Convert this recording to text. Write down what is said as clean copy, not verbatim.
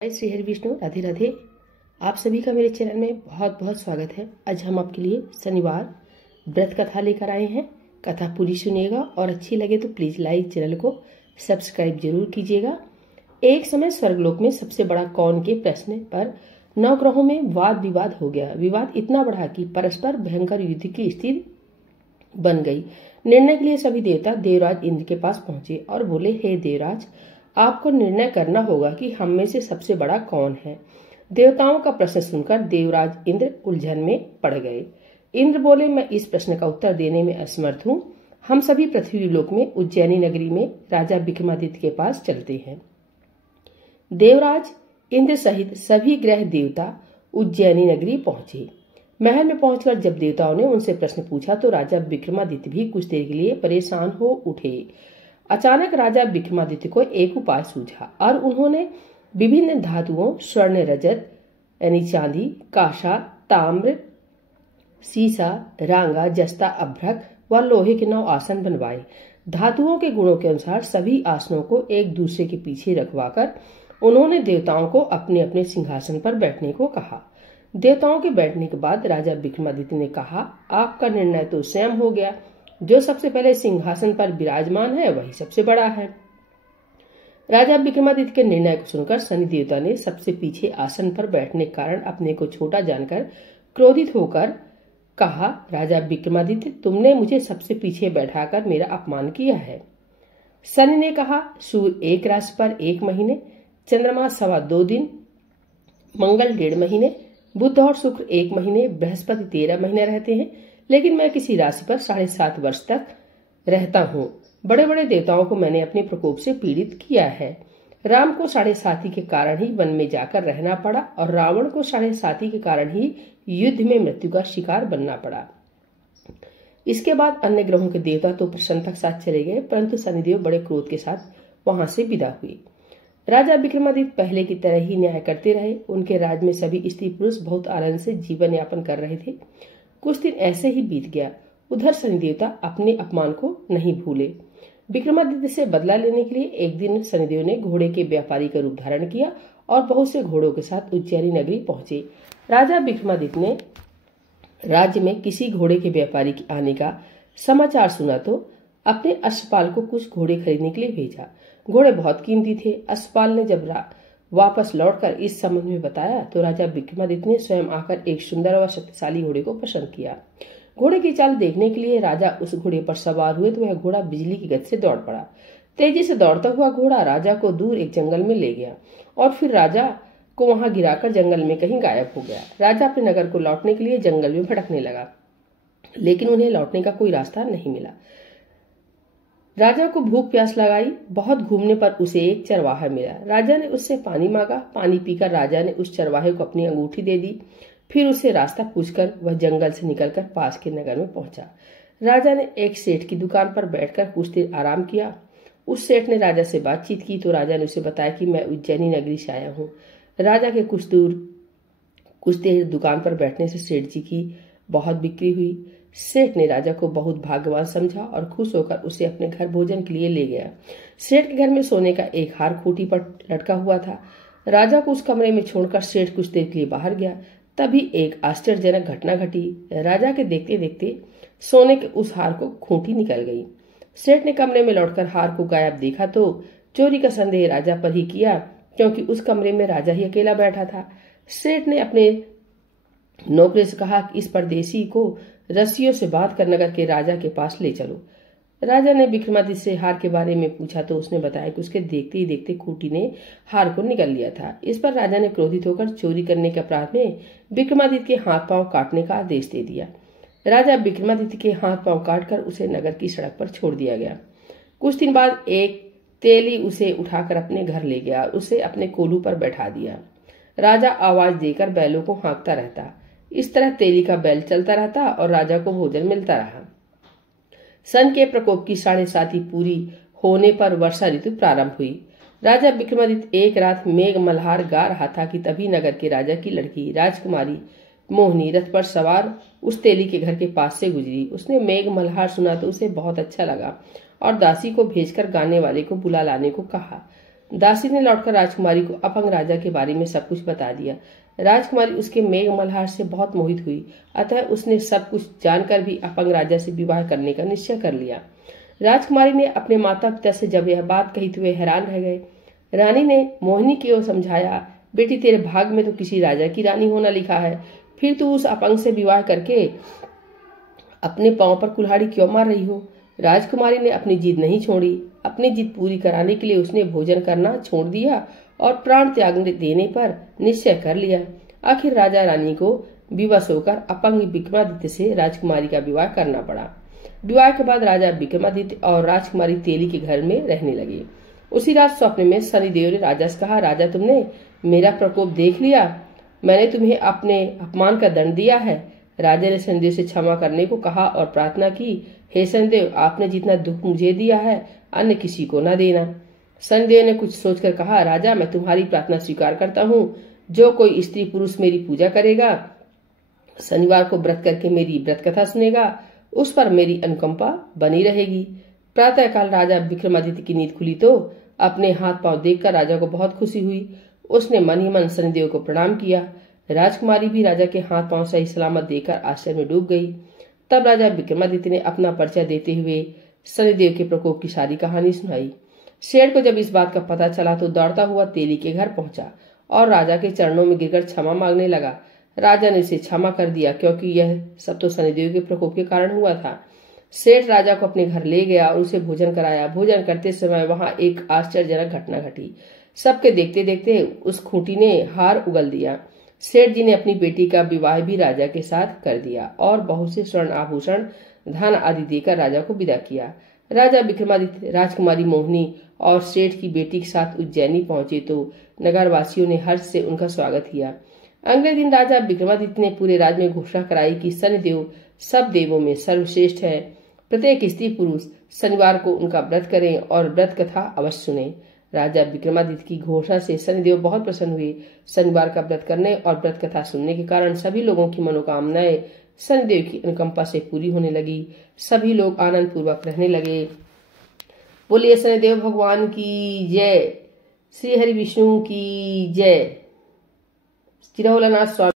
जय श्री हरि विष्णु, राधे राधे। आप सभी का मेरे चैनल में बहुत बहुत स्वागत है। आज हम आपके लिए शनिवार व्रत कथा लेकर आए हैं। कथा पूरी सुनिएगा और अच्छी लगे तो प्लीज लाइक, चैनल को सब्सक्राइब जरूर कीजिएगा। एक समय स्वर्गलोक में सबसे बड़ा कौन के प्रश्न पर नवग्रहों में वाद विवाद हो गया। विवाद इतना बढ़ा कि परस्पर भयंकर युद्ध की स्थिति बन गई। निर्णय के लिए सभी देवता देवराज इंद्र के पास पहुंचे और बोले, हे देवराज, आपको निर्णय करना होगा कि हम में से सबसे बड़ा कौन है। देवताओं का प्रश्न सुनकर देवराज इंद्र उलझन में पड़ गए। इंद्र बोले, मैं इस प्रश्न का उत्तर देने में असमर्थ हूँ। हम सभी पृथ्वी लोक में उज्जैनी नगरी में राजा विक्रमादित्य के पास चलते हैं। देवराज इंद्र सहित सभी ग्रह देवता उज्जैनी नगरी पहुंचे। महल में पहुंचकर जब देवताओं ने उनसे प्रश्न पूछा तो राजा विक्रमादित्य भी कुछ देर के लिए परेशान हो उठे। अचानक राजा विक्रमादित्य को एक उपाय सूझा और उन्होंने विभिन्न धातुओं स्वर्ण, रजत यानी चांदी, कांसा, ताम्र, सीसा, रांगा, जस्ता, अभ्रक व लोहे के 9 आसन बनवाए। धातुओं के गुणों के अनुसार सभी आसनों को एक दूसरे के पीछे रखवाकर उन्होंने देवताओं को अपने अपने सिंहासन पर बैठने को कहा। देवताओं के बैठने के बाद राजा विक्रमादित्य ने कहा, आपका निर्णय तो स्वयं हो गया। जो सबसे पहले सिंहासन पर विराजमान है वही सबसे बड़ा है। राजा विक्रमादित्य के निर्णय को सुनकर शनि देवता ने सबसे पीछे आसन पर बैठने के कारण अपने को छोटा जानकर क्रोधित होकर कहा, राजा विक्रमादित्य, तुमने मुझे सबसे पीछे बैठाकर मेरा अपमान किया है। शनि ने कहा, सूर्य एक राशि पर 1 महीने, चंद्रमा 2.25 दिन, मंगल 1.5 महीने, बुध और शुक्र 1 महीने, बृहस्पति 13 महीने रहते हैं, लेकिन मैं किसी राशि पर 7.5 वर्ष तक रहता हूँ। बड़े बड़े देवताओं को मैंने अपने प्रकोप से पीड़ित किया है। राम को 7.5 के कारण ही वन में जाकर रहना पड़ा और रावण को 7.5 के कारण ही युद्ध में मृत्यु का शिकार बनना पड़ा। इसके बाद अन्य ग्रहों के देवता तो प्रसन्नता के साथ चले गए, परंतु शनिदेव बड़े क्रोध के साथ वहां से विदा हुए। राजा विक्रमादित्य पहले की तरह ही न्याय करते रहे। उनके राज्य में सभी स्त्री पुरुष बहुत आनंद से जीवन यापन कर रहे थे। कुछ दिन ऐसे ही बीत गया। उधर शनि देवता अपने अपमान को नहीं भूले। विक्रमादित्य से बदला लेने के लिए एक दिन शनिदेव ने घोड़े के व्यापारी का रूप धारण किया और बहुत से घोड़ों के साथ उज्जैनी नगरी पहुंचे। राजा विक्रमादित्य ने राज्य में किसी घोड़े के व्यापारी के आने का समाचार सुना तो अपने अश्वपाल को कुछ घोड़े खरीदने के लिए भेजा। घोड़े बहुत कीमती थे। अश्वपाल ने जब वापस लौटकर इस संबंध में बताया तो राजा विक्रमादित्य ने स्वयं आकर एक सुंदर व शक्तिशाली घोड़े को पसंद किया। घोड़े की चाल देखने के लिए राजा उस घोड़े पर सवार हुए तो वह घोड़ा बिजली की गति से दौड़ पड़ा। तेजी से दौड़ता हुआ घोड़ा राजा को दूर एक जंगल में ले गया और फिर राजा को वहां गिराकर जंगल में कहीं गायब हो गया। राजा अपने नगर को लौटने के लिए जंगल में भटकने लगा, लेकिन उन्हें लौटने का कोई रास्ता नहीं मिला। राजा को भूख प्यास लगाई। बहुत घूमने पर उसे एक चरवाहा मिला। राजा ने उससे पानी मांगा। पानी पीकर राजा ने उस चरवाहे को अपनी अंगूठी दे दी। फिर उससे रास्ता पूछकर वह जंगल से निकलकर पास के नगर में पहुंचा। राजा ने एक सेठ की दुकान पर बैठकर कुछ देर आराम किया। उस सेठ ने राजा से बातचीत की तो राजा ने उसे बताया कि मैं उज्जैनी नगरी से आया हूँ। राजा के कुछ देर दुकान पर बैठने से सेठ जी की बहुत बिक्री हुई। सेठ ने राजा को बहुत भाग्यवान समझा और खुश होकर उसे अपने घर भोजन के लिए ले गया। सेठ के घर में सोने का एक हार खूंटी पर लटका हुआ था। राजा को उस कमरे में छोड़कर सेठ कुछ देर के लिए बाहर गया। तभी एक आश्चर्यजनक घटना घटी। राजा के देखते देखते सोने के उस हार को खूंटी निकल गई। सेठ ने कमरे में लौटकर हार को गायब देखा तो चोरी का संदेह राजा पर ही किया, क्योंकि उस कमरे में राजा ही अकेला बैठा था। सेठ ने अपने नौकरी से कहा कि इस परदेसी को रस्सियों से बांध कर नगर के राजा के पास ले चलो। राजा ने विक्रमादित्य से हार के बारे में पूछा तो उसने बताया कि उसके देखते ही देखते खूंटी ने हार को निगल लिया था। इस पर राजा ने क्रोधित होकर चोरी करने के अपराध में विक्रमादित्य के हाथ पांव काटने का आदेश दे दिया। राजा विक्रमादित्य के हाथ पांव काटकर उसे नगर की सड़क पर छोड़ दिया गया। कुछ दिन बाद एक तेली उसे उठाकर अपने घर ले गया और उसे अपने कोलू पर बैठा दिया। राजा आवाज देकर बैलों को हाँकता रहता। इस तरह तेली का बैल चलता रहता और राजा को भोजन मिलता रहा। सन के प्रकोप की 7.5 पूरी होने पर वर्षा ऋतु प्रारंभ हुई। राजा विक्रमादित्य एक रात मेघ मल्हार गा रहा था कि तभी नगर के राजा की लड़की राजकुमारी मोहिनी रथ पर सवार उस तेली के घर के पास से गुजरी। उसने मेघ मल्हार सुना तो उसे बहुत अच्छा लगा और दासी को भेजकर गाने वाले को बुला लाने को कहा। दासी ने लौटकर राजकुमारी को अपंग राजा के बारे में सब कुछ बता दिया। राजकुमारी उसके मेघ मल्हार से बहुत मोहित हुई, अतः उसने सब कुछ जानकर भी अपंग राजा से विवाह करने का निश्चय कर लिया। राजकुमारी ने अपने माता पिता से जब यह बात कही तो वे हैरान रह गए। रानी ने मोहिनी की ओर समझाया, बेटी तेरे भाग में तो किसी राजा की रानी होना लिखा है, फिर तू उस अपंग से विवाह करके अपने पांव पर कुल्हाड़ी क्यों मार रही हो। राजकुमारी ने अपनी जिद नहीं छोड़ी। अपनी जिद पूरी कराने के लिए उसने भोजन करना छोड़ दिया और प्राण त्याग देने पर निश्चय कर लिया। आखिर राजा रानी को विवश होकर अपंग विक्रमादित्य से राजकुमारी का विवाह करना पड़ा। विवाह के बाद राजा विक्रमादित्य और राजकुमारी तेली के घर में रहने लगे। उसी रात स्वप्न में शनिदेव ने राजा से कहा, राजा तुमने मेरा प्रकोप देख लिया, मैंने तुम्हें अपने अपमान का दंड दिया है। राजा ने शनिदेव से क्षमा करने को कहा और प्रार्थना की, हे शनिदेव, आपने जितना दुख मुझे दिया है अन्य किसी को न देना। शनिदेव ने कुछ सोचकर कहा, राजा मैं तुम्हारी प्रार्थना स्वीकार करता हूँ। जो कोई स्त्री पुरुष मेरी पूजा करेगा, शनिवार को व्रत करके मेरी व्रत कथा सुनेगा, उस पर मेरी अनुकंपा बनी रहेगी। प्रातःकाल राजा विक्रमादित्य की नींद खुली तो अपने हाथ पांव देखकर राजा को बहुत खुशी हुई। उसने मन ही मन शनिदेव को प्रणाम किया। राजकुमारी भी राजा के हाथ पांव सही सलामत देखकर आश्चर्य में डूब गई। तब राजा विक्रमादित्य ने अपना परिचय देते हुए शनिदेव के प्रकोप की सारी कहानी सुनाई। शेर को जब इस बात का पता चला तो दौड़ता हुआ तेली के घर पहुंचा और राजा के चरणों में गिरकर क्षमा मांगने लगा। राजा ने उसे क्षमा कर दिया, क्योंकि यह सब तो शनिदेव के प्रकोप के कारण हुआ था। सेठ राजा को अपने घर ले गया और उसे भोजन कराया। भोजन करते समय वहां एक आश्चर्यजनक घटना घटी। सबके देखते देखते उस खूंटी ने हार उगल दिया। सेठ जी ने अपनी बेटी का विवाह भी राजा के साथ कर दिया और बहुत से स्वर्ण आभूषण, धन आदि देकर राजा को विदा किया। राजा विक्रमादित्य, राजकुमारी मोहिनी और सेठ की बेटी के साथ उज्जैनी पहुंचे तो नगरवासियों ने हर्ष से उनका स्वागत किया। अगले दिन राजा विक्रमादित्य ने पूरे राज्य में घोषणा कराई कि शनिदेव सब देवों में सर्वश्रेष्ठ है। प्रत्येक स्त्री पुरुष शनिवार को उनका व्रत करें और व्रत कथा अवश्य सुने। राजा विक्रमादित्य की घोषणा से शनिदेव बहुत प्रसन्न हुए। शनिवार का व्रत करने और व्रत कथा सुनने के कारण सभी लोगों की मनोकामनाएं शनिदेव की अनुकंपा से पूरी होने लगी। सभी लोग आनंद पूर्वक रहने लगे। बोलिए शनिदेव भगवान की जय। श्री हरि विष्णु की जय। चिरौलनाथ स्वामी।